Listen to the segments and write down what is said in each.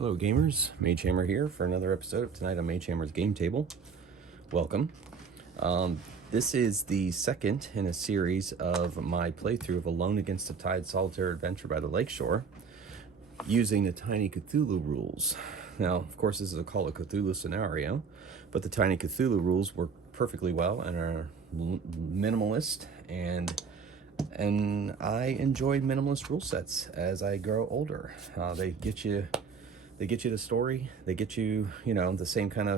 Hello gamers, Magehammer here for another episode of Tonight on Magehammer's Game Table. Welcome. This is the second in a series of my playthrough of Alone Against the Tide Solitaire Adventure by the Lakeshore using the Tiny Cthulhu rules. Now, of course, this is a Call of Cthulhu scenario, but the Tiny Cthulhu rules work perfectly well and are minimalist, and I enjoy minimalist rule sets as I grow older. They get you the story. They get you, the same kind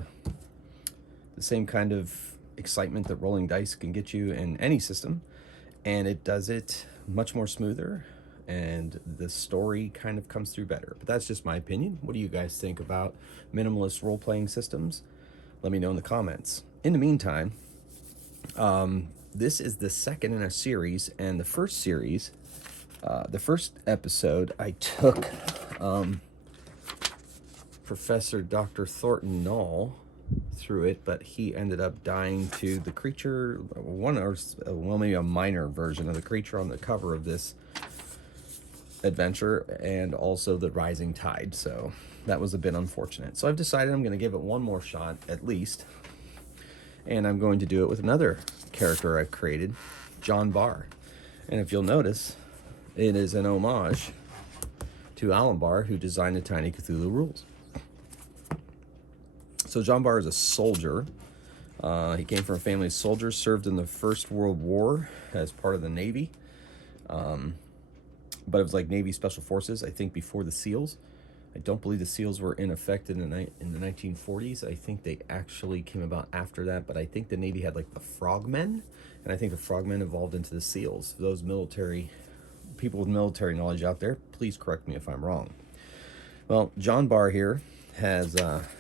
of excitement that rolling dice can get you in any system, and it does it much more smoother, and the story kind of comes through better. But that's just my opinion. What do you guys think about minimalist role-playing systems? Let me know in the comments. In the meantime, this is the second in a series, and the first series, the first episode, I took Professor Dr. Thornton Null through it, but he ended up dying to the creature, maybe a minor version of the creature on the cover of this adventure, and also the rising tide, so that was a bit unfortunate. So I've decided I'm going to give it one more shot at least, and I'm going to do it with another character I've created, John Bahr. And if you'll notice, it is an homage to Alan Bahr, who designed the Tiny Cthulhu rules. So John Bahr is a soldier. He came from a family of soldiers, served in the First World War as part of the Navy. But it was like Navy Special Forces, I think, before the SEALs. I don't believe the SEALs were in effect in the 1940s. I think they actually came about after that, but I think the Navy had like the Frogmen, and I think the Frogmen evolved into the SEALs. For those people with military knowledge out there, please correct me if I'm wrong. Well, John Bahr here has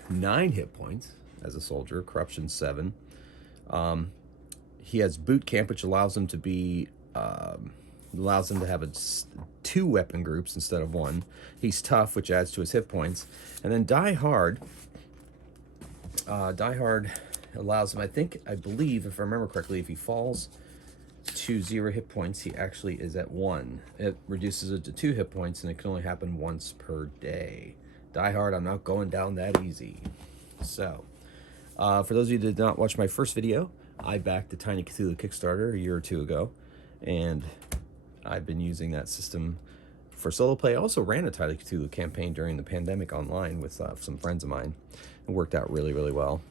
9 hit points as a soldier, corruption 7. He has boot camp, which allows him to have 2 weapon groups instead of 1. He's tough, which adds to his hit points. And then Die Hard allows him, I believe, if I remember correctly, if he falls to 0 hit points, he actually is at 1. It reduces it to 2 hit points, and it can only happen once per day. Die Hard, I'm not going down that easy. So, for those of you that did not watch my first video, I backed the Tiny Cthulhu Kickstarter a year or 2 ago, and I've been using that system for solo play. I also ran a Tiny Cthulhu campaign during the pandemic online with some friends of mine. It worked out really, really well.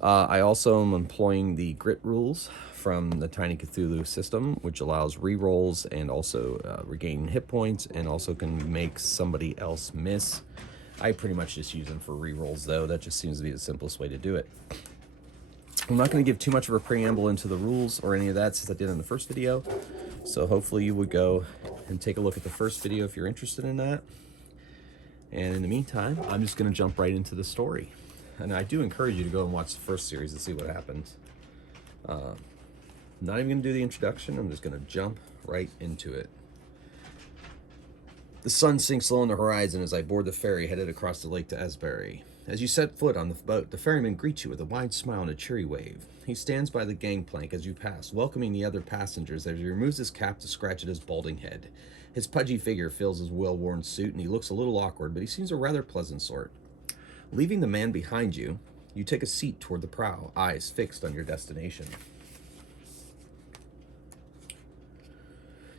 I also am employing the grit rules from the Tiny Cthulhu system, which allows rerolls and also regain hit points, and also can make somebody else miss. I pretty much just use them for rerolls, though. That just seems to be the simplest way to do it. I'm not going to give too much of a preamble into the rules or any of that, since I did in the first video. So hopefully you would go and take a look at the first video if you're interested in that. And in the meantime, I'm just going to jump right into the story. And I do encourage you to go and watch the first series and see what happens. Not even going to do the introduction. I'm just going to jump right into it. The sun sinks low on the horizon as I board the ferry headed across the lake to Esbury. As you set foot on the boat, the ferryman greets you with a wide smile and a cheery wave. He stands by the gangplank as you pass, welcoming the other passengers as he removes his cap to scratch at his balding head. His pudgy figure fills his well-worn suit, and he looks a little awkward, but he seems a rather pleasant sort. Leaving the man behind you, you take a seat toward the prow, eyes fixed on your destination.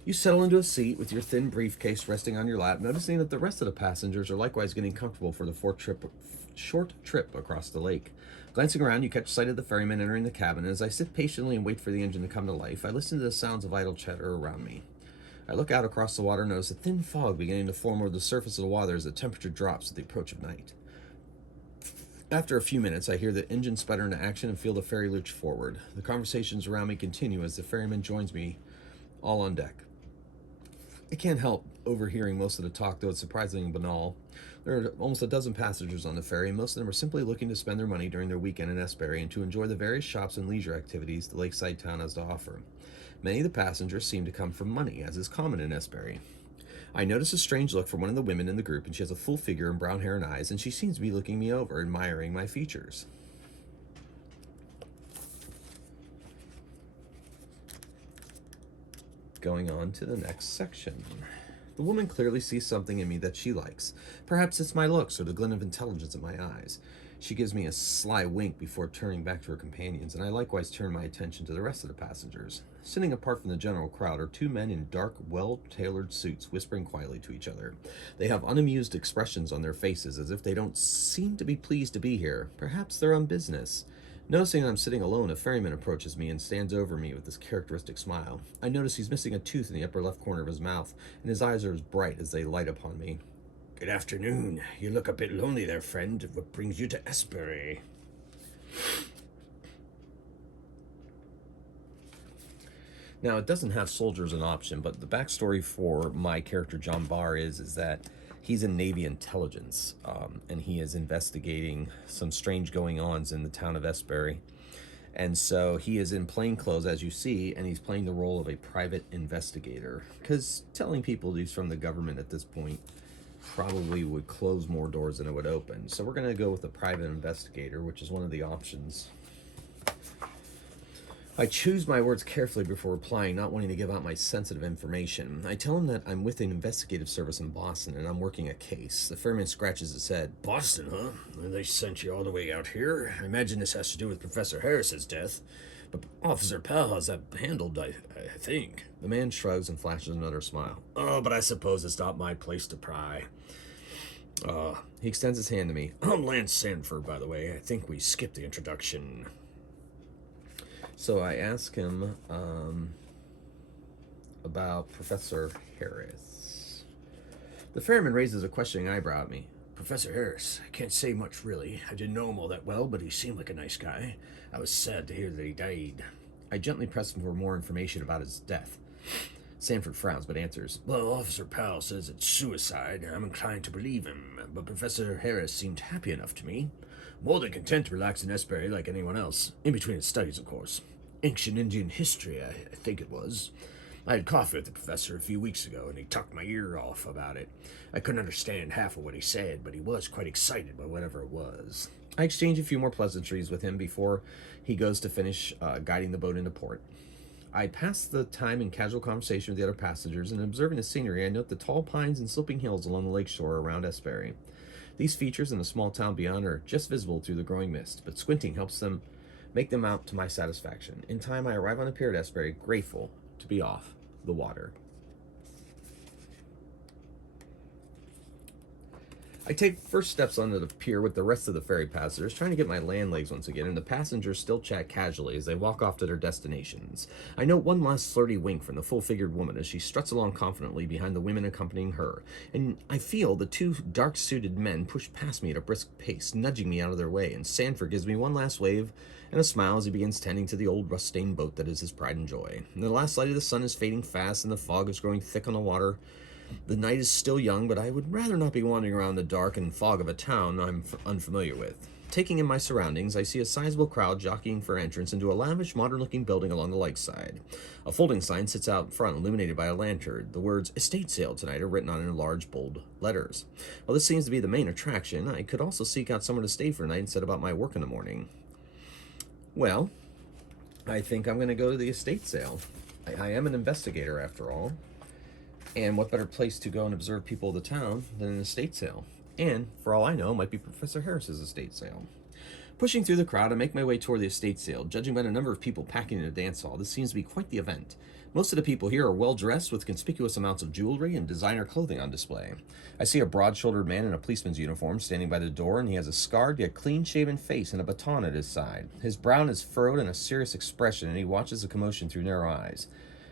You settle into a seat with your thin briefcase resting on your lap, noticing that the rest of the passengers are likewise getting comfortable for the short trip across the lake. Glancing around, you catch sight of the ferryman entering the cabin, and as I sit patiently and wait for the engine to come to life, I listen to the sounds of idle chatter around me. I look out across the water and notice a thin fog beginning to form over the surface of the water as the temperature drops with the approach of night. After a few minutes, I hear the engine sputter into action and feel the ferry lurch forward. The conversations around me continue as the ferryman joins me, all on deck. I can't help overhearing most of the talk, though it's surprisingly banal. There are almost a dozen passengers on the ferry, and most of them are simply looking to spend their money during their weekend in Esbury and to enjoy the various shops and leisure activities the lakeside town has to offer. Many of the passengers seem to come from money, as is common in Esbury. I notice a strange look from one of the women in the group, and she has a full figure and brown hair and eyes, and she seems to be looking me over, admiring my features. Going on to the next section. The woman clearly sees something in me that she likes. Perhaps it's my looks or the glint of intelligence in my eyes. She gives me a sly wink before turning back to her companions, and I likewise turn my attention to the rest of the passengers. Sitting apart from the general crowd are two men in dark, well-tailored suits, whispering quietly to each other. They have unamused expressions on their faces, as if they don't seem to be pleased to be here. Perhaps they're on business. Noticing that I'm sitting alone, a ferryman approaches me and stands over me with his characteristic smile. I notice he's missing a tooth in the upper left corner of his mouth, and his eyes are as bright as they light upon me. Good afternoon. You look a bit lonely there, friend. What brings you to Esbury? Now, it doesn't have soldiers an option, but the backstory for my character, John Bahr, is that he's in Navy intelligence, and he is investigating some strange going-ons in the town of Esbury. And so he is in plain clothes, as you see, and he's playing the role of a private investigator, because telling people he's from the government at this point probably would close more doors than it would open. So we're going to go with the private investigator, which is one of the options. I choose my words carefully before replying, not wanting to give out my sensitive information. I tell him that I'm with an investigative service in Boston and I'm working a case. The ferryman scratches his head. Boston, huh? They sent you all the way out here. I imagine this has to do with Professor Harris's death. But Officer Pell has that handled, I think. The man shrugs and flashes another smile. Oh, but I suppose it's not my place to pry. He extends his hand to me. I'm Lance Sanford, by the way. I think we skipped the introduction. So I ask him about Professor Harris. The ferryman raises a questioning eyebrow at me. Professor Harris, I can't say much really. I didn't know him all that well, but he seemed like a nice guy. I was sad to hear that he died. I gently press him for more information about his death. Sanford frowns, but answers. Well, Officer Powell says it's suicide. I'm inclined to believe him, but Professor Harris seemed happy enough to me. More than content to relax in Esbury like anyone else. In between his studies, of course. Ancient Indian history, I think it was. I had coffee with the professor a few weeks ago, and he talked my ear off about it. I couldn't understand half of what he said, but he was quite excited by whatever it was. I exchange a few more pleasantries with him before he goes to finish guiding the boat into port. I pass the time in casual conversation with the other passengers, and observing the scenery, I note the tall pines and sloping hills along the lakeshore around Esbury. These features in the small town beyond are just visible through the growing mist, but squinting helps them make them out to my satisfaction. In time, I arrive on the pier at Esbury, grateful to be off the water. I take first steps onto the pier with the rest of the ferry passengers, trying to get my land legs once again, and the passengers still chat casually as they walk off to their destinations. I note one last flirty wink from the full-figured woman as she struts along confidently behind the women accompanying her, and I feel the two dark-suited men push past me at a brisk pace, nudging me out of their way, and Sanford gives me one last wave and a smile as he begins tending to the old rust-stained boat that is his pride and joy. And the last light of the sun is fading fast, and the fog is growing thick on the water. The night is still young, but I would rather not be wandering around the dark and fog of a town I'm unfamiliar with. Taking in my surroundings, I see a sizable crowd jockeying for entrance into a lavish, modern-looking building along the lakeside. A folding sign sits out front, illuminated by a lantern. The words "Estate Sale Tonight" are written on in large, bold letters. While this seems to be the main attraction, I could also seek out somewhere to stay for a night and set about my work in the morning. Well, I think I'm going to go to the estate sale. I am an investigator, after all. And what better place to go and observe people of the town than an estate sale? And, for all I know, it might be Professor Harris's estate sale. Pushing through the crowd, I make my way toward the estate sale. Judging by the number of people packing in a dance hall, this seems to be quite the event. Most of the people here are well-dressed with conspicuous amounts of jewelry and designer clothing on display. I see a broad-shouldered man in a policeman's uniform standing by the door, and he has a scarred yet clean-shaven face and a baton at his side. His brow is furrowed in a serious expression, and he watches the commotion through narrow eyes.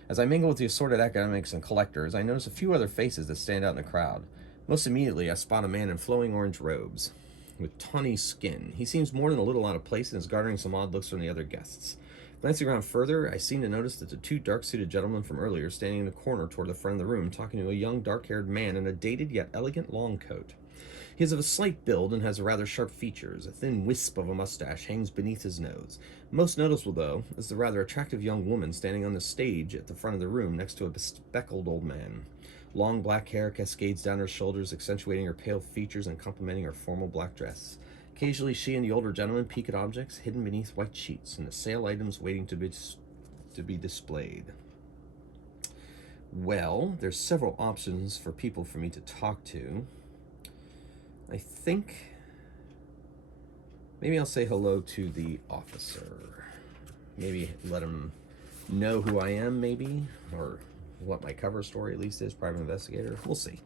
As I mingle with the assorted academics and collectors, I notice a few other faces that stand out in the crowd. Most immediately, I spot a man in flowing orange robes with tawny skin. He seems more than a little out of place and is garnering some odd looks from the other guests. Glancing around further, I seem to notice that the two dark-suited gentlemen from earlier standing in the corner toward the front of the room, talking to a young dark-haired man in a dated yet elegant long coat. He is of a slight build and has rather sharp features. A thin wisp of a mustache hangs beneath his nose. Most noticeable, though, is the rather attractive young woman standing on the stage at the front of the room next to a bespectacled old man. Long black hair cascades down her shoulders, accentuating her pale features and complementing her formal black dress. Occasionally, she and the older gentleman peek at objects hidden beneath white sheets and the sale items waiting to be displayed. Well, there's several options for people for me to talk to. I think maybe I'll say hello to the officer. Maybe let him know who I am, maybe, or what my cover story at least is, private investigator. We'll see.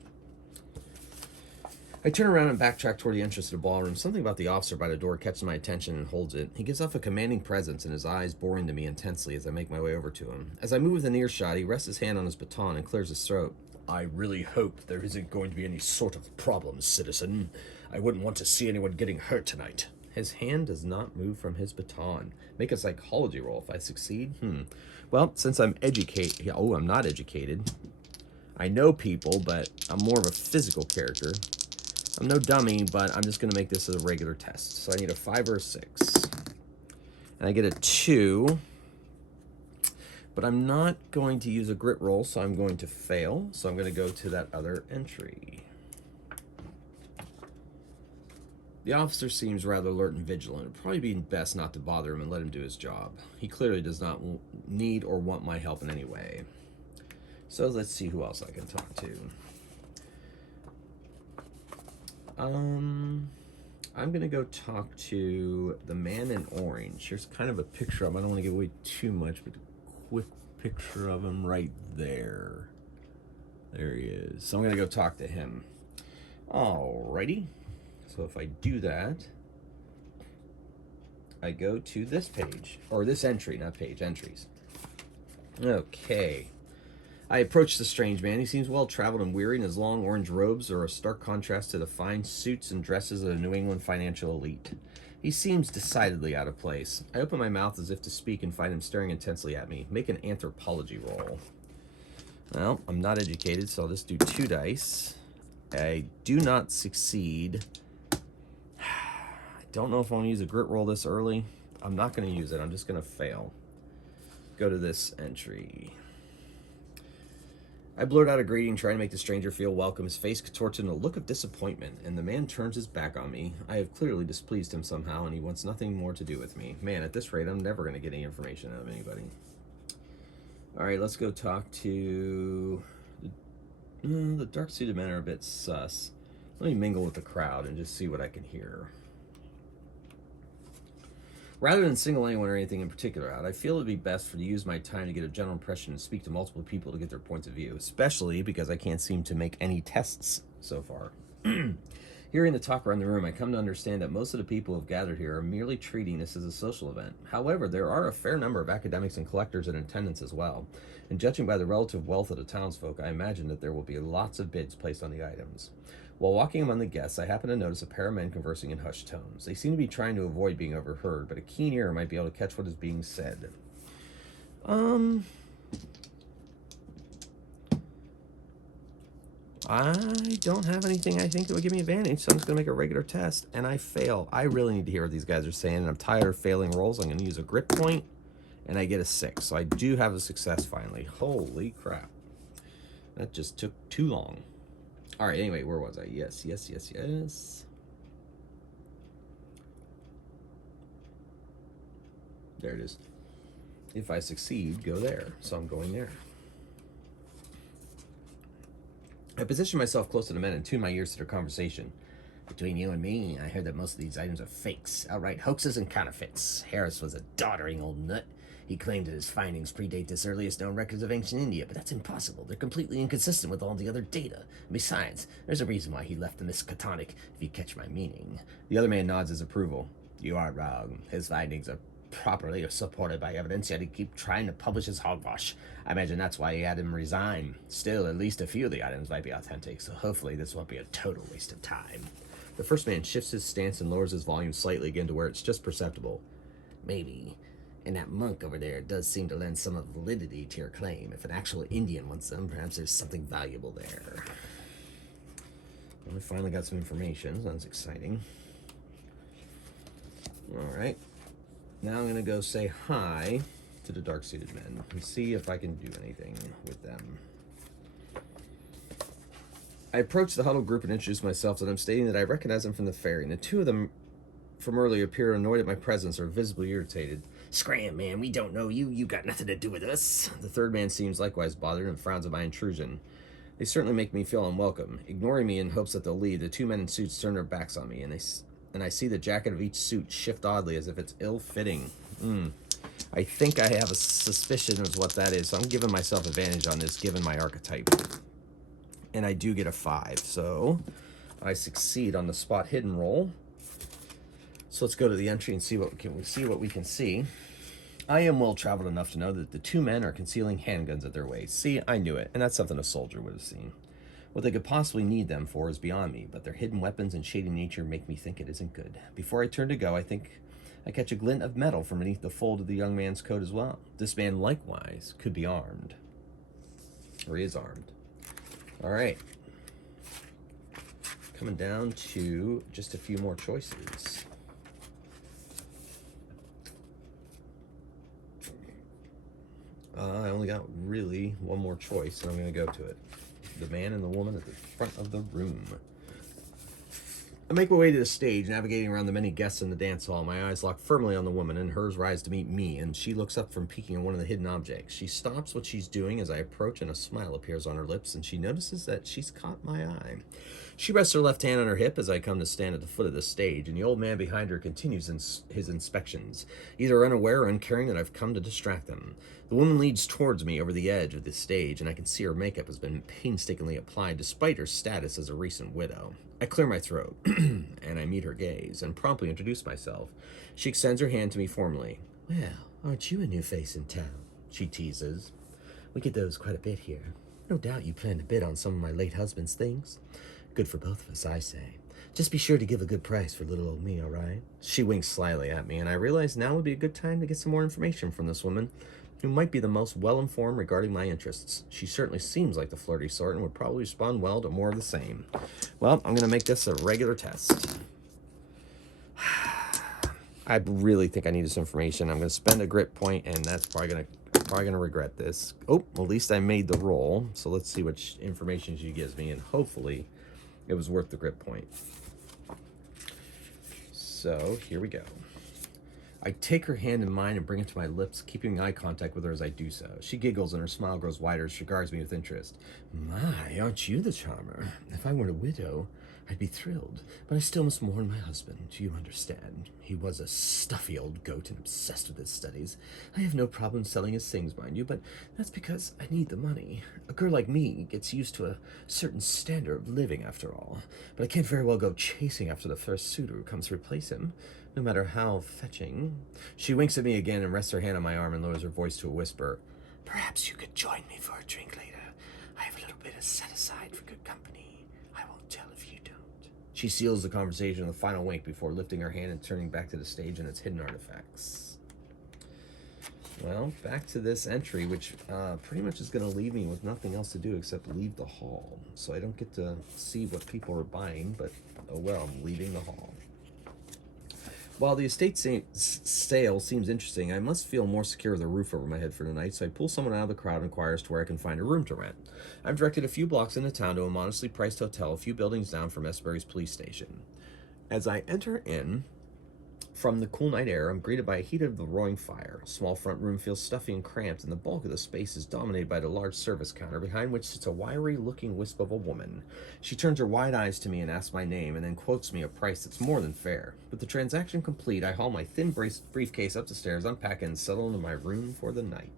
I turn around and backtrack toward the entrance to the ballroom. Something about the officer by the door catches my attention and holds it. He gives off a commanding presence, and his eyes bore into me intensely as I make my way over to him. As I move within earshot, he rests his hand on his baton and clears his throat. I really hope there isn't going to be any sort of problem, citizen. I wouldn't want to see anyone getting hurt tonight. His hand does not move from his baton. Make a psychology roll if I succeed. Well, since I'm educated... Oh, I'm not educated. I know people, but I'm more of a physical character. I'm no dummy, but I'm just going to make this a regular test. So I need a 5 or a 6. And I get a 2. But I'm not going to use a grit roll, so I'm going to fail. So I'm going to go to that other entry. The officer seems rather alert and vigilant. It'd probably be best not to bother him and let him do his job. He clearly does not need or want my help in any way. So let's see who else I can talk to. I'm going to go talk to the man in orange. Here's kind of a picture of him. I don't want to give away too much, but a quick picture of him right there. There he is. So I'm going to go talk to him. Alrighty. So if I do that, I go to this page, or this entry, not page, entries. Okay. I approach the strange man. He seems well-traveled and weary, and his long orange robes are a stark contrast to the fine suits and dresses of the New England financial elite. He seems decidedly out of place. I open my mouth as if to speak and find him staring intensely at me. Make an anthropology roll. Well, I'm not educated, so I'll just do 2 dice. I do not succeed. I don't know if I want to use a grit roll this early. I'm not going to use it. I'm just going to fail. Go to this entry. I blurt out a greeting, trying to make the stranger feel welcome. His face contorts in a look of disappointment, and the man turns his back on me. I have clearly displeased him somehow, and he wants nothing more to do with me. Man, at this rate, I'm never going to get any information out of anybody. All right, let's go talk to... the dark-suited men are a bit sus. Let me mingle with the crowd and just see what I can hear. Rather than single anyone or anything in particular out, I feel it would be best to use my time to get a general impression and speak to multiple people to get their points of view, especially because I can't seem to make any tests so far. Hearing the talk around the room, I come to understand that most of the people who have gathered here are merely treating this as a social event. However, there are a fair number of academics and collectors in attendance as well, and judging by the relative wealth of the townsfolk, I imagine that there will be lots of bids placed on the items. While walking among the guests, I happen to notice a pair of men conversing in hushed tones. They seem to be trying to avoid being overheard, but a keen ear might be able to catch what is being said. I don't have anything I think that would give me advantage, so I'm just going to make a regular test, and I fail. I really need to hear what these guys are saying, and I'm tired of failing rolls. I'm going to use a grit point, and I get a 6, so I do have a success finally. Holy crap. That just took too long. All right, anyway, where was I? Yes. There it is. If I succeed, go there. So I'm going there. I position myself close to the men and tune my ears to their conversation. Between you and me, I heard that most of these items are fakes, outright hoaxes and counterfeits. Harris was a doddering old nut. He claimed that his findings predate this earliest known records of ancient India, but that's impossible. They're completely inconsistent with all the other data. Besides, there's a reason why he left the Miskatonic, if you catch my meaning. The other man nods his approval. You are wrong. His findings are properly supported by evidence, yet he keeps trying to publish his hogwash. I imagine that's why he had him resign. Still, at least a few of the items might be authentic, so hopefully this won't be a total waste of time. The first man shifts his stance and lowers his volume slightly again to where it's just perceptible. Maybe. And that monk over there does seem to lend some validity to your claim. If an actual Indian wants them, perhaps there's something valuable there. Well, we finally got some information. Sounds exciting. Alright. Now I'm going to go say hi to the dark-suited men and see if I can do anything with them. I approach the huddled group and introduce myself to them, stating that I recognize them from the ferry, and the two of them from earlier appear annoyed at my presence or visibly irritated. Scram, man, we don't know you. You got nothing to do with us. The third man seems likewise bothered and frowns at my intrusion. They certainly make me feel unwelcome. Ignoring me in hopes that they'll leave, the two men in suits turn their backs on me, and I see the jacket of each suit shift oddly as if it's ill-fitting. I think I have a suspicion of what that is, so I'm giving myself advantage on this, given my archetype. And I do get a 5, so I succeed on the spot hidden roll. So let's go to the entry and see what we can see. I am well traveled enough to know that the two men are concealing handguns at their waist. See, I knew it, and that's something a soldier would have seen. What they could possibly need them for is beyond me, but their hidden weapons and shady nature make me think it isn't good. Before I turn to go, I think I catch a glint of metal from beneath the fold of the young man's coat as well. This man likewise could be armed. Or is armed. Alright. Coming down to just a few more choices. I only got really one more choice, and I'm going to go to it. The man and the woman at the front of the room. I make my way to the stage, navigating around the many guests in the dance hall. My eyes lock firmly on the woman, and hers rise to meet me, and she looks up from peeking at one of the hidden objects. She stops what she's doing as I approach, and a smile appears on her lips, and she notices that she's caught my eye. She rests her left hand on her hip as I come to stand at the foot of the stage, and the old man behind her continues his inspections, either unaware or uncaring that I've come to distract them. The woman leads towards me over the edge of the stage, and I can see her makeup has been painstakingly applied despite her status as a recent widow. I clear my throat, and I meet her gaze, and promptly introduce myself. She extends her hand to me formally. "Well, aren't you a new face in town?" she teases. "We get those quite a bit here. No doubt you plan to bid on some of my late husband's things. Good for both of us, I say. Just be sure to give a good price for little old me, all right?" She winks slyly at me, and I realize now would be a good time to get some more information from this woman, who might be the most well-informed regarding my interests. She certainly seems like the flirty sort and would probably respond well to more of the same. Well, I'm going to make this a regular test. I really think I need this information. I'm going to spend a grit point, and that's probably going to regret this. Oh, at least I made the roll. So let's see what information she gives me, and hopefully it was worth the grit point. So here we go. I take her hand in mine and bring it to my lips, keeping eye contact with her as I do so. She giggles and her smile grows wider as she regards me with interest. "My, aren't you the charmer? If I weren't a widow, I'd be thrilled, but I still must mourn my husband. Do you understand? He was a stuffy old goat and obsessed with his studies. I have no problem selling his things, mind you, but that's because I need the money. A girl like me gets used to a certain standard of living, after all. But I can't very well go chasing after the first suitor who comes to replace him, no matter how fetching." She winks at me again and rests her hand on my arm and lowers her voice to a whisper. "Perhaps you could join me for a drink later. I have a little bit set aside for good company. I won't tell if you don't." She seals the conversation with a final wink before lifting her hand and turning back to the stage and its hidden artifacts. Well, back to this entry, which pretty much is going to leave me with nothing else to do except leave the hall. So I don't get to see what people are buying, but oh well, I'm leaving the hall. While the estate sale seems interesting, I must feel more secure with a roof over my head for tonight, so I pull someone out of the crowd and inquire as to where I can find a room to rent. I'm directed a few blocks into town to a modestly priced hotel a few buildings down from Esbury's police station. As I enter in from the cool night air, I'm greeted by a heat of the roaring fire. A small front room feels stuffy and cramped, and the bulk of the space is dominated by the large service counter, behind which sits a wiry-looking wisp of a woman. She turns her wide eyes to me and asks my name, and then quotes me a price that's more than fair. With the transaction complete, I haul my thin briefcase up the stairs, unpack it, and settle into my room for the night.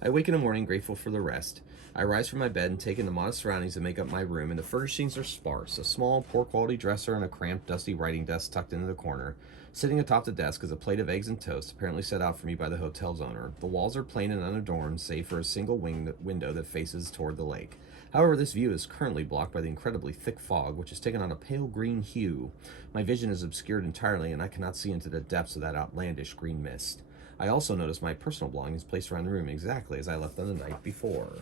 I wake in the morning, grateful for the rest. I rise from my bed and take in the modest surroundings that make up my room, and the furnishings are sparse. A small, poor-quality dresser and a cramped, dusty writing desk tucked into the corner. Sitting atop the desk is a plate of eggs and toast, apparently set out for me by the hotel's owner. The walls are plain and unadorned, save for a single window that faces toward the lake. However, this view is currently blocked by the incredibly thick fog, which has taken on a pale green hue. My vision is obscured entirely, and I cannot see into the depths of that outlandish green mist. I also notice my personal belongings placed around the room exactly as I left them the night before.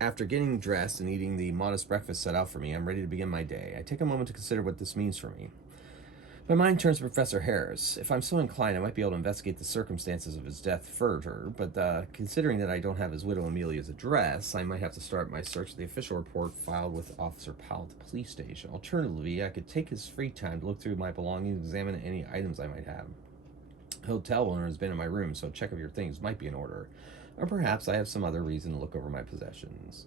After getting dressed and eating the modest breakfast set out for me, I'm ready to begin my day. I take a moment to consider what this means for me. My mind turns to Professor Harris. If I'm so inclined, I might be able to investigate the circumstances of his death further, but considering that I don't have his widow Amelia's address, I might have to start my search of the official report filed with Officer Powell at the police station. Alternatively, I could take his free time to look through my belongings and examine any items I might have. The hotel owner has been in my room, so a check of your things might be in order. Or perhaps I have some other reason to look over my possessions.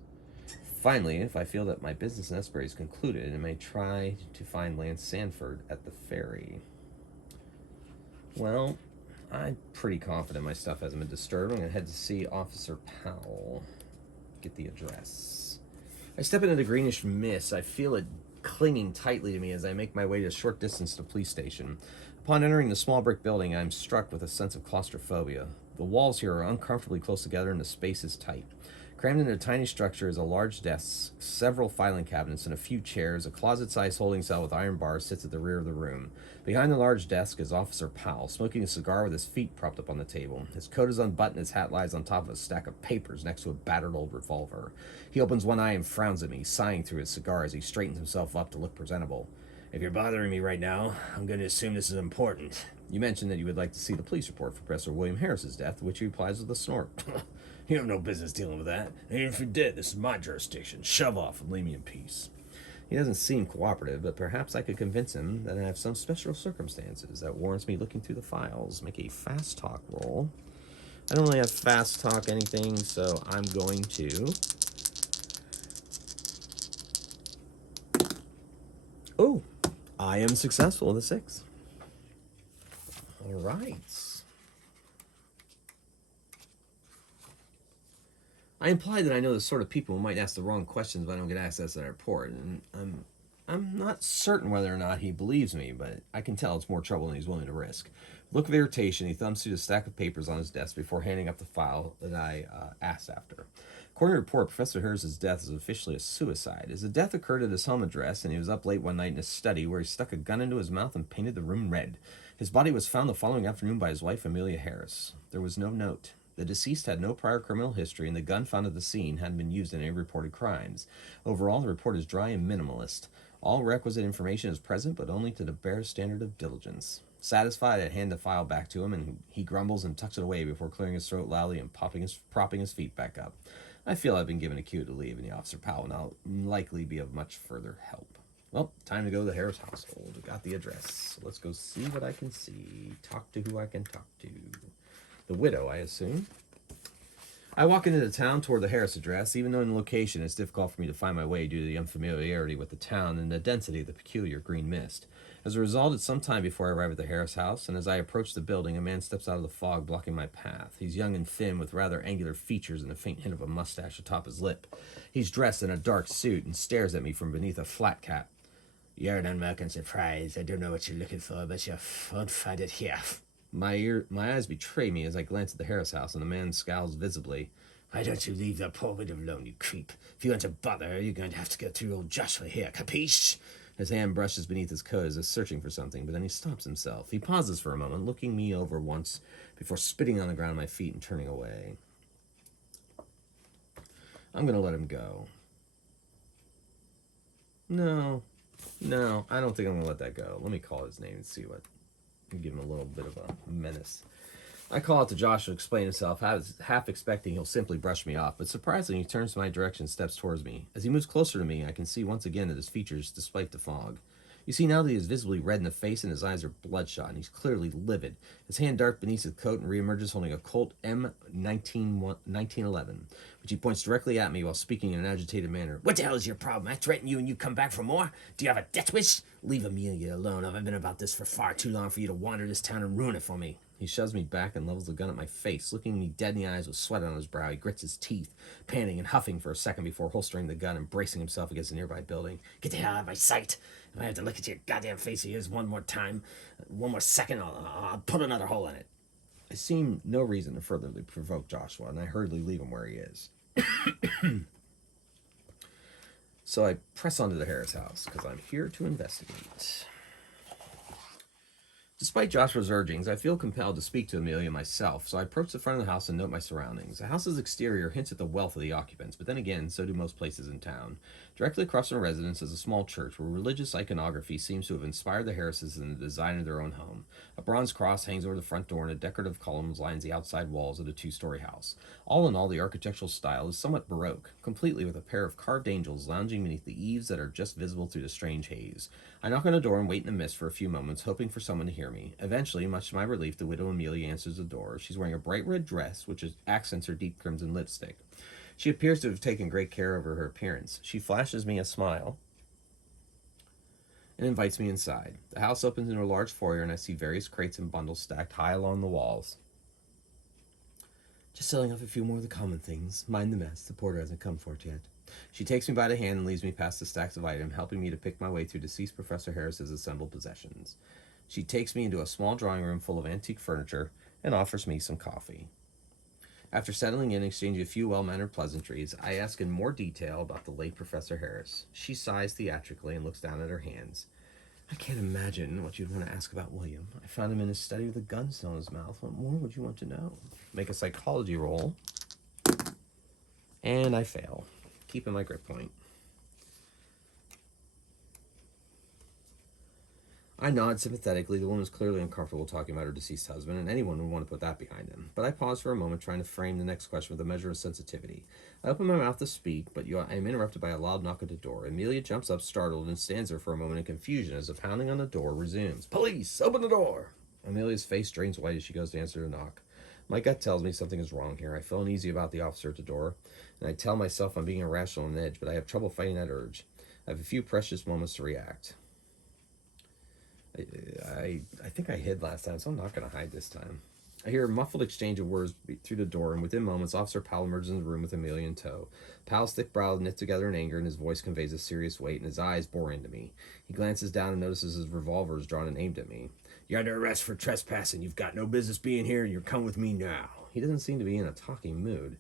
Finally, if I feel that my business in Esbury is concluded, I may try to find Lance Sanford at the ferry. Well, I'm pretty confident my stuff hasn't been disturbed. I'm going to head to see Officer Powell. Get the address. I step into the greenish mist. I feel it clinging tightly to me as I make my way to a short distance to the police station. Upon entering the small brick building, I am struck with a sense of claustrophobia. The walls here are uncomfortably close together and the space is tight. Crammed into a tiny structure is a large desk, several filing cabinets, and a few chairs. A closet-sized holding cell with iron bars sits at the rear of the room. Behind the large desk is Officer Powell, smoking a cigar with his feet propped up on the table. His coat is unbuttoned, his hat lies on top of a stack of papers next to a battered old revolver. He opens one eye and frowns at me, sighing through his cigar as he straightens himself up to look presentable. If you're bothering me right now, I'm going to assume this is important. You mentioned that you would like to see the police report for Professor William Harris's death, which he replies with a snort. You have no business dealing with that. And even if you did, this is my jurisdiction. Shove off and leave me in peace. He doesn't seem cooperative, but perhaps I could convince him that I have some special circumstances that warrants me looking through the files. Make a fast talk roll. I don't really have fast talk anything, so I'm going to... Oh, I am successful with a 6. All right. I imply that I know the sort of people who might ask the wrong questions if I don't get access to that report, and I'm not certain whether or not he believes me, but I can tell it's more trouble than he's willing to risk. Look of irritation, he thumbs through the stack of papers on his desk before handing up the file that I asked after. According to the report, Professor Harris's death is officially a suicide. His death occurred at his home address, and he was up late one night in his study where he stuck a gun into his mouth and painted the room red. His body was found the following afternoon by his wife, Amelia Harris. There was no note. The deceased had no prior criminal history, and the gun found at the scene hadn't been used in any reported crimes. Overall, the report is dry and minimalist. All requisite information is present, but only to the bare standard of diligence. Satisfied, I hand the file back to him, and he grumbles and tucks it away before clearing his throat loudly and propping his feet back up. I feel I've been given a cue to leave, and the Officer Powell will now likely be of much further help. Well, time to go to the Harris household. Got the address. Let's go see what I can see. Talk to who I can talk to. The widow, I assume. I walk into the town toward the Harris address. Even though in the location it's difficult for me to find my way due to the unfamiliarity with the town and the density of the peculiar green mist. As a result, it's some time before I arrive at the Harris house, and as I approach the building, a man steps out of the fog, blocking my path. He's young and thin, with rather angular features and a faint hint of a mustache atop his lip. He's dressed in a dark suit and stares at me from beneath a flat cap. You're an unwelcome surprise. I don't know what you're looking for, but you won't find it here. My eyes betray me as I glance at the Harris house, and the man scowls visibly. Why don't you leave the poor widow alone, you creep? If you want to bother her, you're going to have to go through old Joshua here, capiche? His hand brushes beneath his coat as if searching for something, but then he stops himself. He pauses for a moment, looking me over once before spitting on the ground at my feet and turning away. I'm going to let him go. No, I don't think I'm going to let that go. Let me call his name and see what... give him a little bit of a menace. I call out to Josh to explain himself, half expecting he'll simply brush me off, but surprisingly he turns to my direction and steps towards me. As he moves closer to me, I can see once again that his features despite the fog. You see now that he is visibly red in the face and his eyes are bloodshot, and he's clearly livid. His hand darts beneath his coat and reemerges holding a Colt M1911, which he points directly at me while speaking in an agitated manner. What the hell is your problem? I threaten you and you come back for more? Do you have a death wish? Leave Amelia alone. I've been about this for far too long for you to wander this town and ruin it for me. He shoves me back and levels the gun at my face. Looking me dead in the eyes with sweat on his brow, he grits his teeth, panting and huffing for a second before holstering the gun and bracing himself against a nearby building. Get the hell out of my sight. If I have to look at your goddamn face of yours one more time, one more second, I'll put another hole in it. I seem no reason to further provoke Joshua, and I hurriedly leave him where he is. So I press on to the Harris house, because I'm here to investigate. Despite Joshua's urgings, I feel compelled to speak to Amelia myself, so I approach the front of the house and note my surroundings. The house's exterior hints at the wealth of the occupants, but then again, so do most places in town. Directly across from residence is a small church where religious iconography seems to have inspired the Harrises in the design of their own home. A bronze cross hangs over the front door, and a decorative column lines the outside walls of the two-story house. All in all, the architectural style is somewhat baroque, completely with a pair of carved angels lounging beneath the eaves that are just visible through the strange haze. I knock on the door and wait in the mist for a few moments, hoping for someone to hear me. Eventually, much to my relief, the widow Amelia answers the door. She's wearing a bright red dress, which accents her deep crimson lipstick. She appears to have taken great care over her appearance. She flashes me a smile and invites me inside. The house opens into a large foyer, and I see various crates and bundles stacked high along the walls. Just selling off a few more of the common things. Mind the mess. The porter hasn't come for it yet. She takes me by the hand and leads me past the stacks of items, helping me to pick my way through deceased Professor Harris's assembled possessions. She takes me into a small drawing room full of antique furniture and offers me some coffee. After settling in and exchanging a few well-mannered pleasantries, I ask in more detail about the late Professor Harris. She sighs theatrically and looks down at her hands. I can't imagine what you'd want to ask about William. I found him in his study with a gun still in his mouth. What more would you want to know? Make a psychology roll. And I fail. Keeping my grip point. I nod sympathetically. The woman is clearly uncomfortable talking about her deceased husband, and anyone would want to put that behind them. But I pause for a moment, trying to frame the next question with a measure of sensitivity. I open my mouth to speak, but I am interrupted by a loud knock at the door. Amelia jumps up, startled, and stands there for a moment in confusion as the pounding on the door resumes. Police! Open the door! Amelia's face drains white as she goes to answer the knock. My gut tells me something is wrong here. I feel uneasy about the officer at the door, and I tell myself I'm being irrational on edge, but I have trouble fighting that urge. I have a few precious moments to react. I think I hid last time, so I'm not going to hide this time. I hear a muffled exchange of words through the door, and within moments, Officer Powell emerges in the room with Amelia in tow. Powell's thick brows knit together in anger, and his voice conveys a serious weight, and his eyes bore into me. He glances down and notices his revolver is drawn and aimed at me. You're under arrest for trespassing. You've got no business being here, and you're coming with me now. He doesn't seem to be in a talking mood.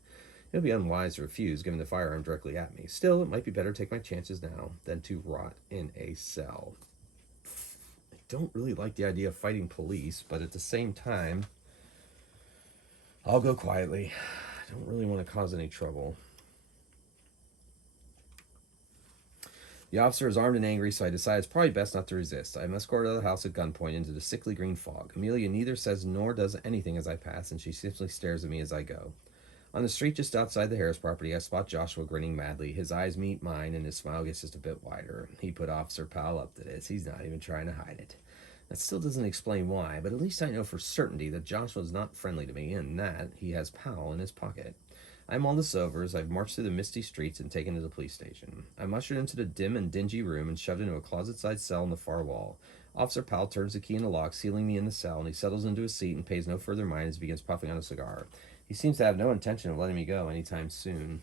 It would be unwise to refuse, given the firearm directly at me. Still, it might be better to take my chances now than to rot in a cell. I don't really like the idea of fighting police, but at the same time, I'll go quietly. I don't really want to cause any trouble. The officer is armed and angry, so I decide it's probably best not to resist. I am escorted out of the house at gunpoint into the sickly green fog. Amelia neither says nor does anything as I pass, and she simply stares at me as I go. On the street just outside the Harris property, I spot Joshua grinning madly. His eyes meet mine, and his smile gets just a bit wider. He put Officer Powell up to this. He's not even trying to hide it. That still doesn't explain why, but at least I know for certainty that Joshua's not friendly to me, and that he has Powell in his pocket. I'm all this over as I've marched through the misty streets and taken to the police station. I'm ushered into the dim and dingy room and shoved into a closet-sized cell in the far wall. Officer Powell turns the key in the lock, sealing me in the cell, and he settles into his seat and pays no further mind as he begins puffing on a cigar. He seems to have no intention of letting me go anytime soon.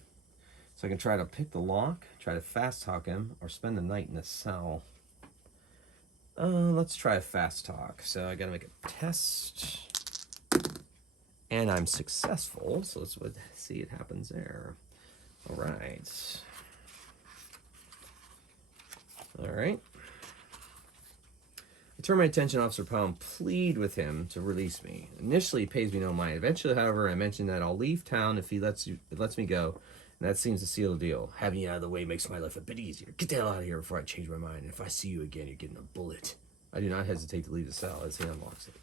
So I can try to pick the lock, try to fast talk him, or spend the night in the cell. Let's try a fast talk. So I gotta make a test. And I'm successful, so let's see what happens there. All right. I turn my attention to Officer Powell and plead with him to release me. Initially, he pays me no mind. Eventually, however, I mention that I'll leave town if he lets me go, and that seems to seal the deal. Having you out of the way makes my life a bit easier. Get the hell out of here before I change my mind. If I see you again, you're getting a bullet. I do not hesitate to leave the cell as he unlocks it.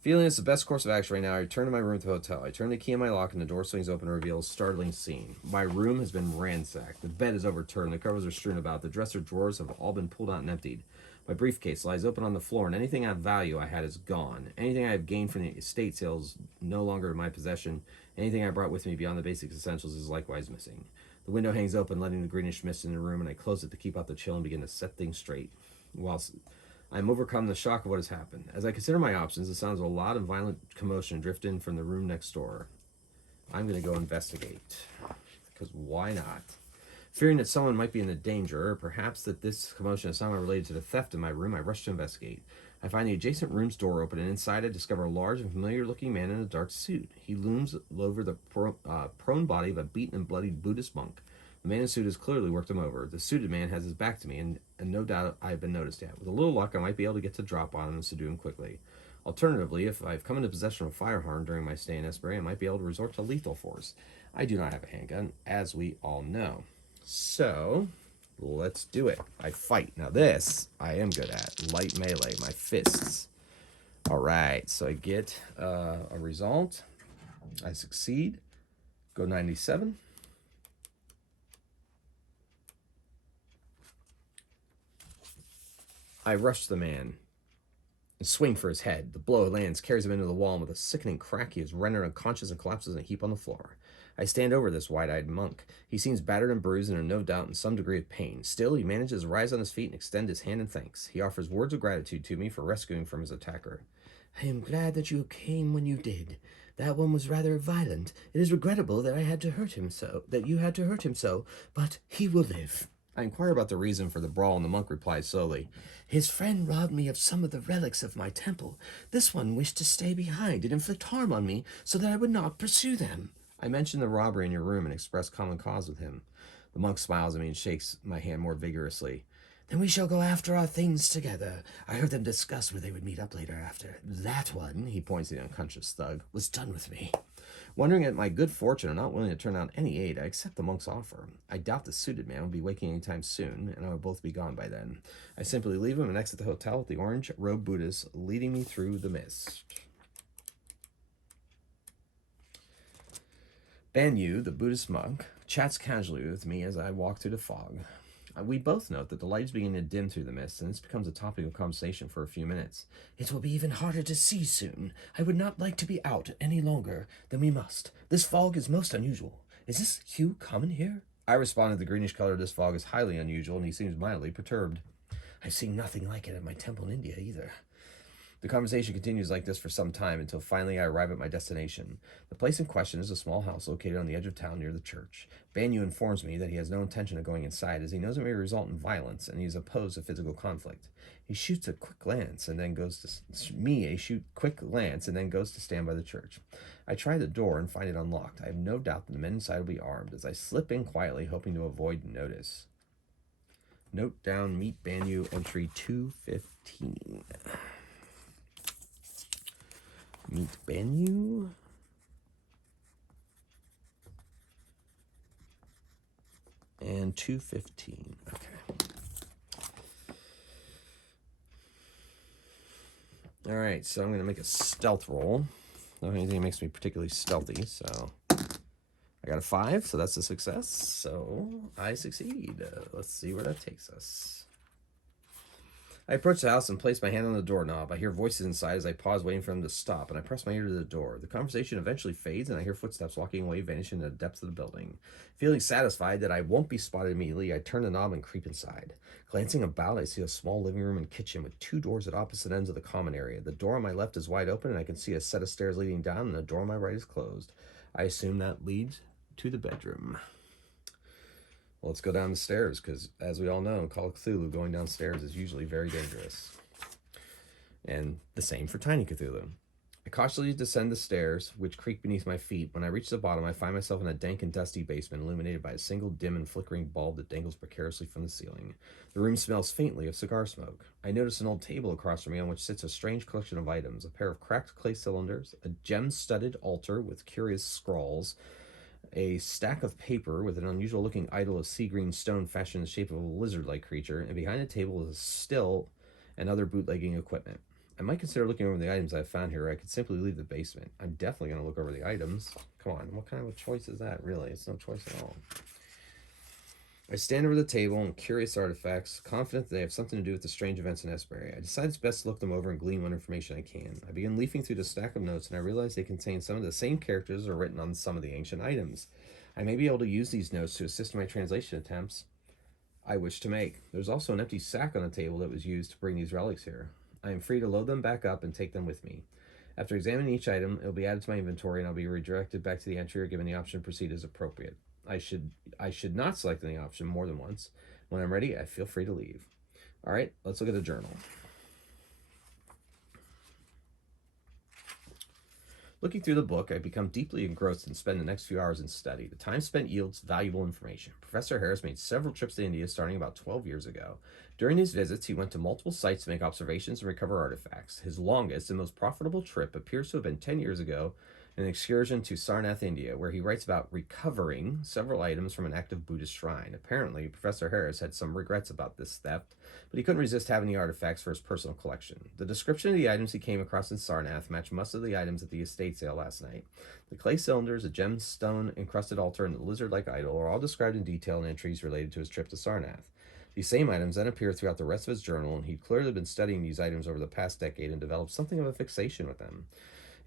Feeling it's the best course of action right now, I return to my room at the hotel. I turn the key in my lock and the door swings open and reveals a startling scene. My room has been ransacked. The bed is overturned. The covers are strewn about. The dresser drawers have all been pulled out and emptied. My briefcase lies open on the floor, and anything of value I had is gone. Anything I have gained from the estate sale is no longer in my possession. Anything I brought with me beyond the basic essentials is likewise missing. The window hangs open, letting the greenish mist in the room, and I close it to keep out the chill and begin to set things straight. Whilst I am overcome the shock of what has happened. As I consider my options, the sounds of a loud and violent commotion drift in from the room next door. I'm going to go investigate, because why not? Fearing that someone might be in danger, or perhaps that this commotion is somehow related to the theft in my room, I rush to investigate. I find the adjacent room's door open, and inside I discover a large and familiar-looking man in a dark suit. He looms over the prone body of a beaten and bloodied Buddhist monk. The The man in suit has clearly worked him over. The suited man has his back to me, and no doubt I've been noticed yet. With a little luck, I might be able to get to drop on him and subdue him quickly. Alternatively, if I've come into possession of a firearm during my stay in Esperay, I might be able to resort to lethal force. I do not have a handgun, as we all know. So, let's do it. I fight. Now this, I am good at. Light melee, my fists. Alright, so I get a result. I succeed. Go 97. I rush the man and swing for his head. The blow lands, carries him into the wall, and with a sickening crack, he is rendered unconscious and collapses in a heap on the floor. I stand over this wide-eyed monk. He seems battered and bruised and no doubt in some degree of pain. Still, he manages to rise on his feet and extend his hand in thanks. He offers words of gratitude to me for rescuing from his attacker. I am glad that you came when you did. That one was rather violent. It is regrettable that you had to hurt him so, but he will live. I inquire about the reason for the brawl, and the monk replies slowly. His friend robbed me of some of the relics of my temple. This one wished to stay behind and inflict harm on me so that I would not pursue them. I mention the robbery in your room and express common cause with him. The monk smiles at me and shakes my hand more vigorously. Then we shall go after our things together. I heard them discuss where they would meet up later after. That one, he points to the unconscious thug, was done with me. Wondering at my good fortune and not willing to turn down any aid, I accept the monk's offer. I doubt the suited man will be waking anytime soon, and I will both be gone by then. I simply leave him and exit the hotel with the orange-robed Buddhist leading me through the mist. Banyu, the Buddhist monk, chats casually with me as I walk through the fog. We both note that the light is beginning to dim through the mist, and this becomes a topic of conversation for a few minutes. It will be even harder to see soon. I would not like to be out any longer than we must. This fog is most unusual. Is this hue common here? I responded the greenish color of this fog is highly unusual, and he seems mildly perturbed. I've seen nothing like it at my temple in India either. The conversation continues like this for some time until finally I arrive at my destination. The place in question is a small house located on the edge of town near the church. Banyu informs me that he has no intention of going inside as he knows it may result in violence and he is opposed to physical conflict. He shoots a quick glance and then goes to stand by the church. I try the door and find it unlocked. I have no doubt that the men inside will be armed as I slip in quietly, hoping to avoid notice. Note down, meet Banyu, entry 215. Meet Banyu. And 215. Okay. Alright, so I'm going to make a stealth roll. Not anything makes me particularly stealthy, so I got a 5, so that's a success. So I succeed. Let's see where that takes us. I approach the house and place my hand on the doorknob. I hear voices inside as I pause, waiting for them to stop, and I press my ear to the door. The conversation eventually fades, and I hear footsteps walking away, vanishing in the depths of the building. Feeling satisfied that I won't be spotted immediately, I turn the knob and creep inside. Glancing about, I see a small living room and kitchen with 2 doors at opposite ends of the common area. The door on my left is wide open, and I can see a set of stairs leading down, and the door on my right is closed. I assume that leads to the bedroom. Well, let's go down the stairs, because as we all know, Call of Cthulhu, going downstairs is usually very dangerous. And the same for Tiny Cthulhu. I cautiously descend the stairs, which creak beneath my feet. When I reach the bottom, I find myself in a dank and dusty basement, illuminated by a single dim and flickering bulb that dangles precariously from the ceiling. The room smells faintly of cigar smoke. I notice an old table across from me on which sits a strange collection of items, a pair of cracked clay cylinders, a gem-studded altar with curious scrawls, a stack of paper with an unusual-looking idol of sea-green stone fashioned in the shape of a lizard-like creature, and behind the table is still and other bootlegging equipment. I might consider looking over the items I've found here, or I could simply leave the basement. I'm definitely going to look over the items. Come on, what kind of a choice is that, really? It's no choice at all. I stand over the table and curious artifacts, confident that they have something to do with the strange events in Esperay. I decide it's best to look them over and glean what information I can. I begin leafing through the stack of notes, and I realize they contain some of the same characters that are written on some of the ancient items. I may be able to use these notes to assist in my translation attempts I wish to make. There's also an empty sack on the table that was used to bring these relics here. I am free to load them back up and take them with me. After examining each item, it will be added to my inventory, and I'll be redirected back to the entry or given the option to proceed as appropriate. I should not select any option more than once. When I'm ready, I feel free to leave. All right, let's look at the journal. Looking through the book, I become deeply engrossed and spend the next few hours in study. The time spent yields valuable information. Professor Harris made several trips to India starting about 12 years ago. During these visits, he went to multiple sites to make observations and recover artifacts. His longest and most profitable trip appears to have been 10 years ago, an excursion to Sarnath, India, where he writes about recovering several items from an active Buddhist shrine. Apparently, Professor Harris had some regrets about this theft, but he couldn't resist having the artifacts for his personal collection. The description of the items he came across in Sarnath matched most of the items at the estate sale last night. The clay cylinders, a gemstone-encrusted altar, and the lizard-like idol are all described in detail in entries related to his trip to Sarnath. These same items then appear throughout the rest of his journal, and he'd clearly been studying these items over the past decade and developed something of a fixation with them.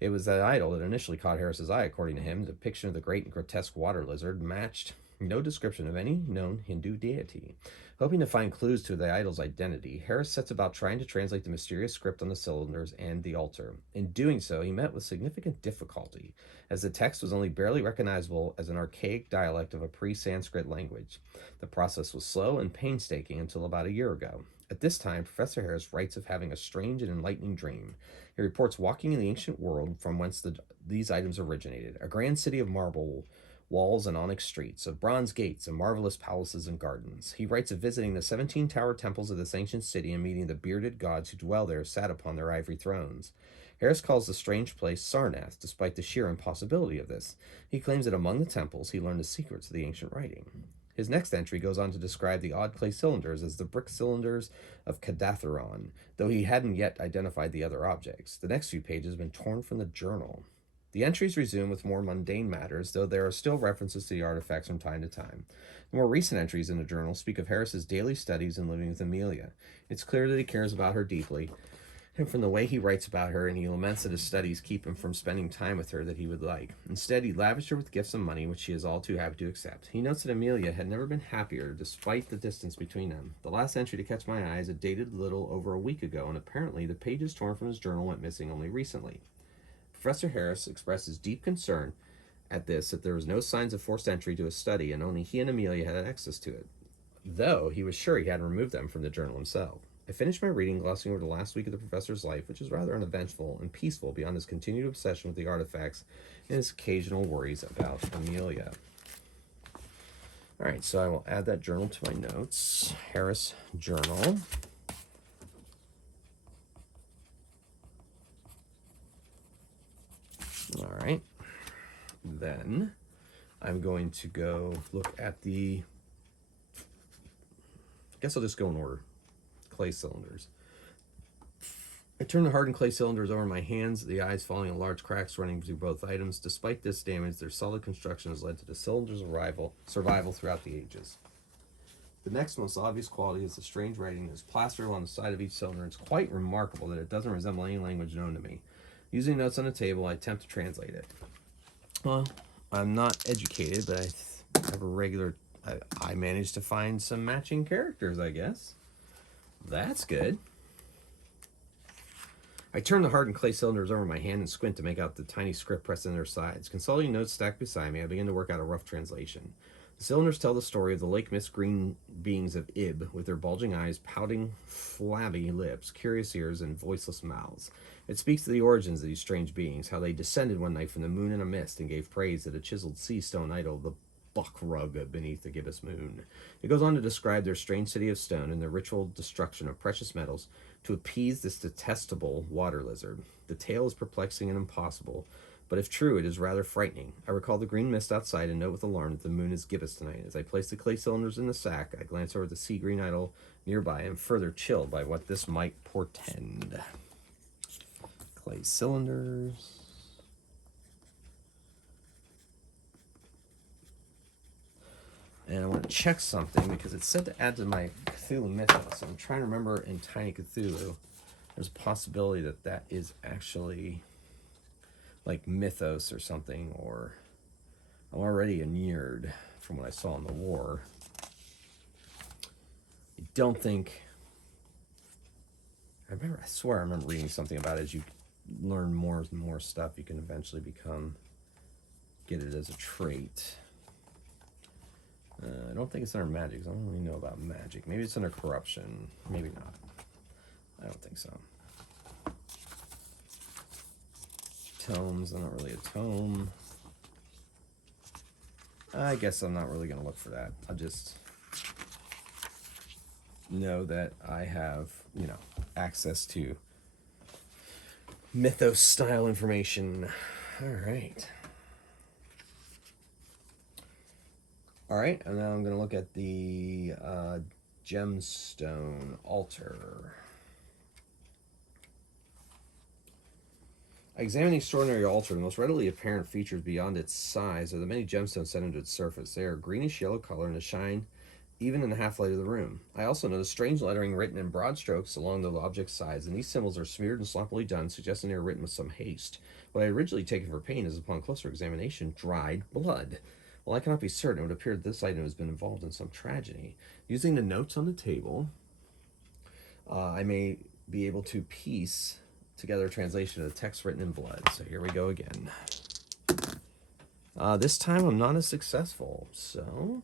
It was that idol that initially caught Harris's eye, according to him. The depiction of the great and grotesque water lizard matched no description of any known Hindu deity. Hoping to find clues to the idol's identity, Harris sets about trying to translate the mysterious script on the cylinders and the altar. In doing so, he met with significant difficulty, as the text was only barely recognizable as an archaic dialect of a pre-Sanskrit language. The process was slow and painstaking until about a year ago. At this time, Professor Harris writes of having a strange and enlightening dream. He reports walking in the ancient world from whence these items originated, a grand city of marble walls and onyx streets, of bronze gates and marvelous palaces and gardens. He writes of visiting the 17-tower temples of this ancient city and meeting the bearded gods who dwell there sat upon their ivory thrones. Harris calls the strange place Sarnath, despite the sheer impossibility of this. He claims that among the temples he learned the secrets of the ancient writing. His next entry goes on to describe the odd clay cylinders as the brick cylinders of Kadatheron, though he hadn't yet identified the other objects. The next few pages have been torn from the journal. The entries resume with more mundane matters, though there are still references to the artifacts from time to time. The more recent entries in the journal speak of Harris's daily studies and living with Amelia. It's clear that he cares about her deeply, and from the way he writes about her, and he laments that his studies keep him from spending time with her that he would like. Instead, he lavished her with gifts and money, which she is all too happy to accept. He notes that Amelia had never been happier, despite the distance between them. The last entry to catch my eye is dated a little over a week ago, and apparently the pages torn from his journal went missing only recently. Professor Harris expresses deep concern at this, that there was no signs of forced entry to his study, and only he and Amelia had access to it, though he was sure he hadn't removed them from the journal himself. I finished my reading, glossing over the last week of the professor's life, which is rather uneventful and peaceful beyond his continued obsession with the artifacts and his occasional worries about Amelia. All right, so I will add that journal to my notes. Harris Journal. All right. Then I'm going to go look at the, I guess I'll just go in order. Clay cylinders. I turn the hardened clay cylinders over my hands, the eyes falling in large cracks running through both items. Despite this damage, their solid construction has led to the cylinder's survival throughout the ages. The next most obvious quality is the strange writing that is plastered on the side of each cylinder. It's quite remarkable that it doesn't resemble any language known to me. Using notes on the table, I attempt to translate it. Well, I'm not educated, but I have a regular... I managed to find some matching characters, I guess. That's good. I turn the hardened clay cylinders over my hand and squint to make out the tiny script pressed in their sides. Consulting notes stacked beside me, I begin to work out a rough translation. The cylinders tell the story of the lake mist green beings of Ib, with their bulging eyes, pouting, flabby lips, curious ears, and voiceless mouths. It speaks to the origins of these strange beings, how they descended one night from the moon in a mist and gave praise to the chiseled sea stone idol, the buck rug beneath the gibbous moon. It goes on to describe their strange city of stone and their ritual destruction of precious metals to appease this detestable water lizard. The tale is perplexing and impossible, but if true, it is rather frightening. I recall the green mist outside and note with alarm that the moon is gibbous tonight. As I place the clay cylinders in the sack, I glance over at the sea green idol nearby and am further chilled by what this might portend. Clay cylinders. And I want to check something because it's said to add to my Cthulhu mythos. So I'm trying to remember in Tiny Cthulhu, there's a possibility that that is actually like mythos or something, or I'm already inured from what I saw in the war. I don't think, I swear I remember reading something about it. As you learn more and more stuff, you can eventually get it as a trait. I don't think it's under magic, because I don't really know about magic. Maybe it's under corruption. Maybe not. I don't think so. Tomes, they're not really a tome. I guess I'm not really going to look for that. I'll just know that I have, access to mythos style information. All right. All right, and now I'm going to look at the gemstone altar. I examine the extraordinary altar. The most readily apparent features beyond its size are the many gemstones set into its surface. They are greenish yellow color and shine even in the half light of the room. I also notice strange lettering written in broad strokes along the object's sides, and these symbols are smeared and sloppily done, suggesting they are written with some haste. What I originally taken for paint is, upon closer examination, dried blood. While I cannot be certain, it would appear that this item has been involved in some tragedy. Using the notes on the table, I may be able to piece together a translation of the text written in blood. So here we go again. This time I'm not as successful, so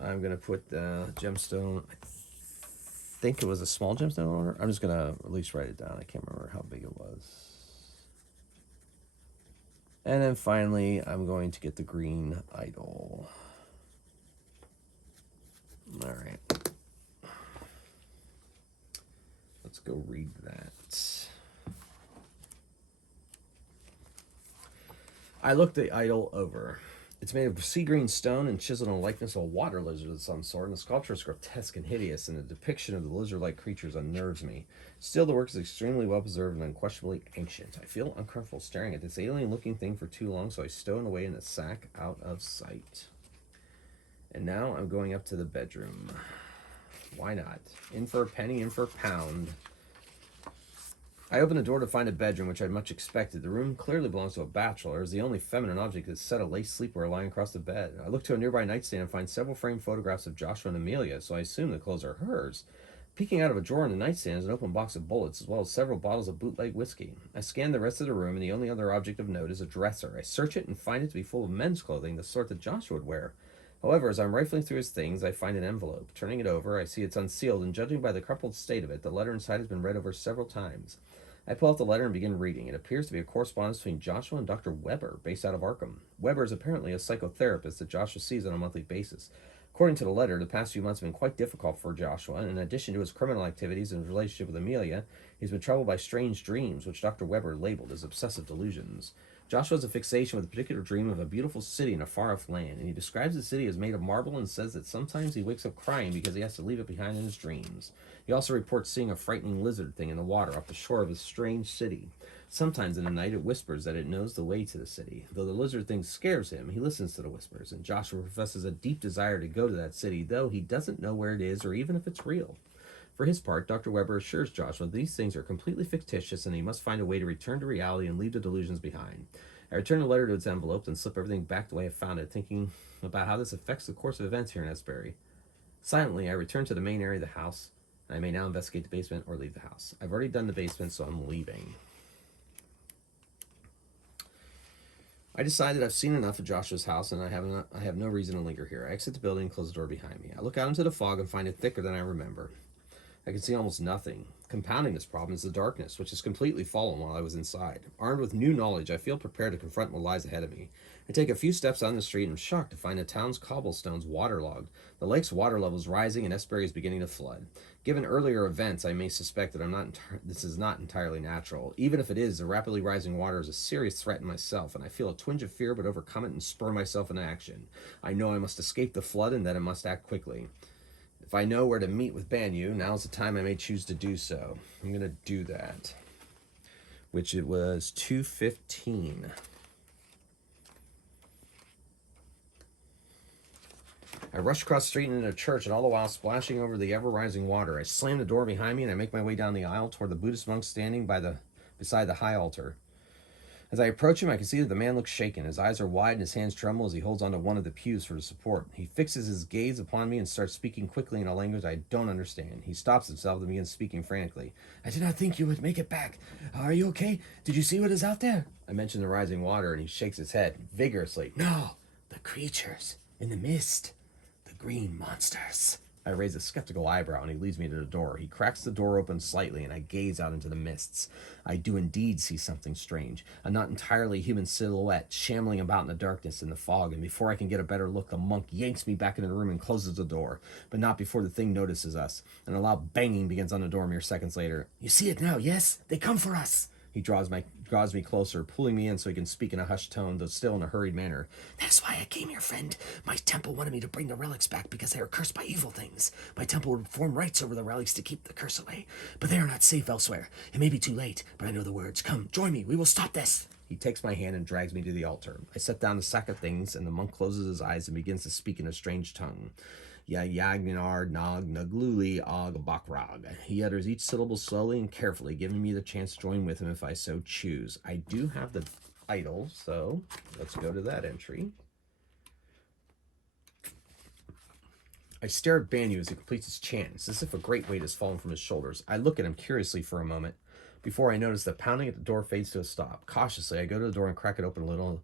I'm going to put the gemstone, I think it was a small gemstone order. I'm just going to at least write it down. I can't remember how big it was. And then finally, I'm going to get the green idol. All right. Let's go read that. I looked the idol over. It's made of sea green stone and chiseled in a likeness of a water lizard of some sort, and the sculpture is grotesque and hideous, and the depiction of the lizard-like creatures unnerves me. Still, the work is extremely well-preserved and unquestionably ancient. I feel uncomfortable staring at this alien-looking thing for too long, so I stow it away in the sack out of sight. And now I'm going up to the bedroom. Why not? In for a penny, in for a pound. I open the door to find a bedroom, which I'd much expected. The room clearly belongs to a bachelor, as the only feminine object is set a lace sleepwear lying across the bed. I look to a nearby nightstand and find several framed photographs of Joshua and Amelia, so I assume the clothes are hers. Peeking out of a drawer in the nightstand is an open box of bullets, as well as several bottles of bootleg whiskey. I scan the rest of the room, and the only other object of note is a dresser. I search it and find it to be full of men's clothing, the sort that Joshua would wear. However, as I'm rifling through his things, I find an envelope. Turning it over, I see it's unsealed, and judging by the crumpled state of it, the letter inside has been read over several times. I pull out the letter and begin reading. It appears to be a correspondence between Joshua and Dr. Weber, based out of Arkham. Weber is apparently a psychotherapist that Joshua sees on a monthly basis. According to the letter, the past few months have been quite difficult for Joshua, and in addition to his criminal activities and his relationship with Amelia, he's been troubled by strange dreams, which Dr. Weber labeled as obsessive delusions. Joshua has a fixation with a particular dream of a beautiful city in a far-off land, and he describes the city as made of marble and says that sometimes he wakes up crying because he has to leave it behind in his dreams. He also reports seeing a frightening lizard thing in the water off the shore of his strange city. Sometimes in the night it whispers that it knows the way to the city. Though the lizard thing scares him, he listens to the whispers, and Joshua professes a deep desire to go to that city, though he doesn't know where it is or even if it's real. For his part, Dr. Weber assures Joshua that these things are completely fictitious and he must find a way to return to reality and leave the delusions behind. I return the letter to its envelope and slip everything back the way I found it, thinking about how this affects the course of events here in Esbury. Silently, I return to the main area of the house, and I may now investigate the basement or leave the house. I've already done the basement, so I'm leaving. I decide that I've seen enough of Joshua's house, and I have no reason to linger here. I exit the building and close the door behind me. I look out into the fog and find it thicker than I remember. I can see almost nothing. Compounding this problem is the darkness, which has completely fallen while I was inside. Armed with new knowledge, I feel prepared to confront what lies ahead of me. I take a few steps on the street and am shocked to find the town's cobblestones waterlogged. The lake's water level is rising and Esbury is beginning to flood. Given earlier events, I may suspect that this is not entirely natural. Even if it is, the rapidly rising water is a serious threat in myself, and I feel a twinge of fear but overcome it and spur myself into action. I know I must escape the flood and that I must act quickly. If I know where to meet with Banyu, now's the time I may choose to do so. I'm going to do that. Which it was 2:15. I rush across the street and into a church, and all the while splashing over the ever-rising water. I slam the door behind me, and I make my way down the aisle toward the Buddhist monk standing beside the high altar. As I approach him, I can see that the man looks shaken. His eyes are wide and his hands tremble as he holds onto one of the pews for support. He fixes his gaze upon me and starts speaking quickly in a language I don't understand. He stops himself and begins speaking frantically. "I did not think you would make it back. Are you okay? Did you see what is out there?" I mention the rising water, and he shakes his head vigorously. "No, the creatures in the mist, the green monsters." I raise a skeptical eyebrow, and he leads me to the door. He cracks the door open slightly, and I gaze out into the mists. I do indeed see something strange, a not entirely human silhouette shambling about in the darkness and the fog, and before I can get a better look, the monk yanks me back into the room and closes the door, but not before the thing notices us, and a loud banging begins on the door mere seconds later. "You see it now, yes? They come for us!" He draws me closer, pulling me in so he can speak in a hushed tone, though still in a hurried manner. "That is why I came here, friend. My temple wanted me to bring the relics back because they are cursed by evil things. My temple would perform rites over the relics to keep the curse away. But they are not safe elsewhere. It may be too late, but I know the words. Come, join me. We will stop this." He takes my hand and drags me to the altar. I set down the sack of things, and the monk closes his eyes and begins to speak in a strange tongue. Yagnar Nog Nagluli Og Bakrag. He utters each syllable slowly and carefully, giving me the chance to join with him if I so choose. I do have the idol, so let's go to that entry. I stare at Banyu as he completes his chant. It's as if a great weight has fallen from his shoulders. I look at him curiously for a moment before I notice the pounding at the door fades to a stop. Cautiously, I go to the door and crack it open a little,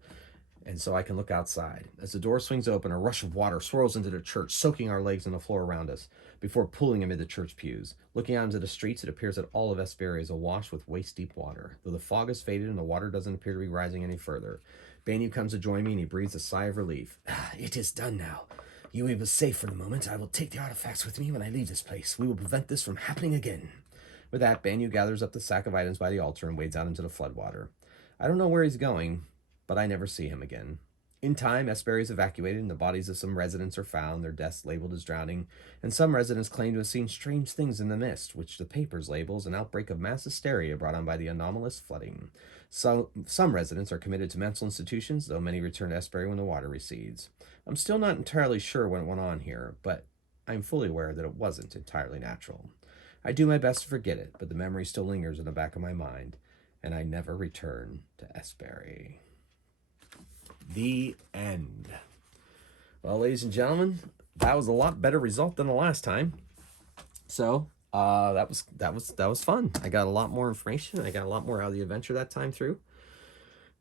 and so I can look outside. As the door swings open, a rush of water swirls into the church, soaking our legs and the floor around us, before pulling amid the church pews. Looking out into the streets, it appears that all of Esperia is awash with waist-deep water, though the fog has faded and the water doesn't appear to be rising any further. Banyu comes to join me, and he breathes a sigh of relief. "It is done now. You will be safe for the moment. I will take the artifacts with me when I leave this place. We will prevent this from happening again." With that, Banyu gathers up the sack of items by the altar and wades out into the floodwater. I don't know where he's going, but I never see him again. In time, Esperia is evacuated, and the bodies of some residents are found, their deaths labeled as drowning, and some residents claim to have seen strange things in the mist, which the papers label as an outbreak of mass hysteria brought on by the anomalous flooding. So, some residents are committed to mental institutions, though many return to Esperia when the water recedes. I'm still not entirely sure what went on here, but I'm fully aware that it wasn't entirely natural. I do my best to forget it, but the memory still lingers in the back of my mind, and I never return to Esperia. The end. Well, ladies and gentlemen, that was a lot better result than the last time. So that was fun. I got a lot more information. I got a lot more out of the adventure that time through.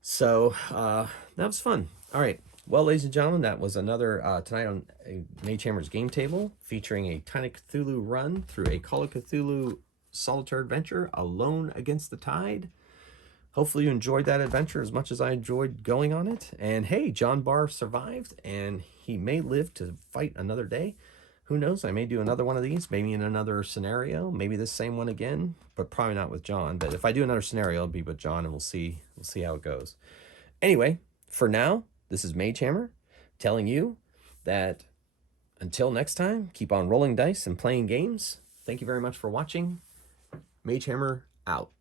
So that was fun. All right. Well, ladies and gentlemen, that was another tonight on a Magehammer's game table featuring a Tiny Cthulhu run through a Call of Cthulhu solitaire adventure, Alone Against the Tide. Hopefully you enjoyed that adventure as much as I enjoyed going on it. And hey, John Bahr survived, and he may live to fight another day. Who knows? I may do another one of these, maybe in another scenario, maybe this same one again, but probably not with John. But if I do another scenario, it'll be with John, and we'll see how it goes. Anyway, for now, this is Magehammer telling you that until next time, keep on rolling dice and playing games. Thank you very much for watching. Magehammer out.